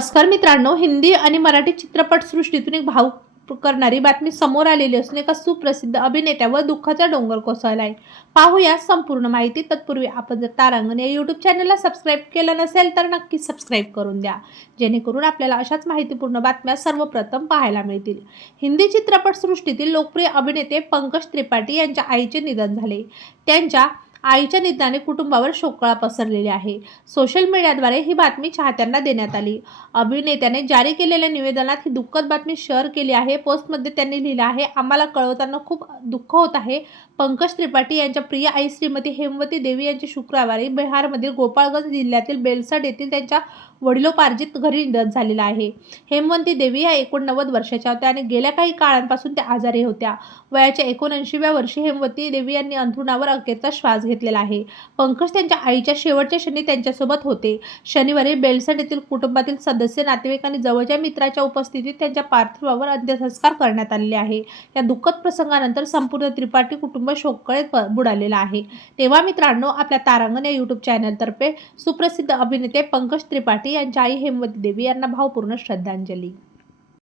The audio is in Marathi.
नमस्कार मित्रांनो हिंदी आणि मराठी चित्रपटसृष्टीतून एक भावुक करणारी बातमी समोर आलेली असून एका सुप्रसिद्ध अभिनेत्यावर दुःखाचा डोंगर कोसळला आहे. पाहूया संपूर्ण माहिती. तत्पूर्वी आपण जर तारांगण या यूट्यूब चॅनलला सबस्क्राईब केलं नसेल तर नक्की सबस्क्राईब करून द्या. जेणेकरून आपल्याला अशाच माहितीपूर्ण बातम्या सर्वप्रथम पाहायला मिळतील. हिंदी चित्रपटसृष्टीतील लोकप्रिय अभिनेते पंकज त्रिपाठी यांच्या आईचे निधन झाले. त्यांच्या आईच्या निधनाने कुटुंबावर शोकळा पसरलेली आहे. सोशल मीडियाद्वारे ही बातमी चाहत्यांना देण्यात आली. अभिनेत्याने जारी केलेल्या निवेदनात ही दुःखद बातमी शेअर केली आहे. पोस्टमध्ये त्यांनी लिहिलं आहे आम्हाला कळवताना खूप दुःख होत आहे. पंकज त्रिपाठी यांच्या प्रिय आई श्रीमती हेमवती देवी यांची शुक्रवारी बिहारमधील गोपाळगंज जिल्ह्यातील बेलसड येथील त्यांच्या वडिलोपार्जित घरी निधन झालेला आहे. हेमवंती देवी या एकोणनव्वद वर्षाच्या होत्या आणि गेल्या काही काळांपासून त्या आजारी होत्या. वयाच्या एकोणऐंशीव्या वर्षी हेमवती देवी यांनी अंथरुणावर अखेरचा श्वास घेतलेला आहे. पंकज त्यांच्या आईच्या शेवटच्या क्षणी त्यांच्यासोबत होते. शनिवारी बेलसड येथील कुटुंबातील सदस्य नातेवाईक आणि जवळच्या मित्राच्या उपस्थितीत त्यांच्या पार्थिवावर अंत्यसंस्कार करण्यात आलेले आहे. या दुःखद प्रसंगानंतर संपूर्ण त्रिपाठी कुटुंब शोककळेत बुडालेलं आहे. तेव्हा मित्रांनो आपल्या तारांगण या यूट्यूब चॅनलतर्फे सुप्रसिद्ध अभिनेते पंकज त्रिपाठी यांच्या आई हेमवती देवी. यांना भावपूर्ण श्रद्धांजली.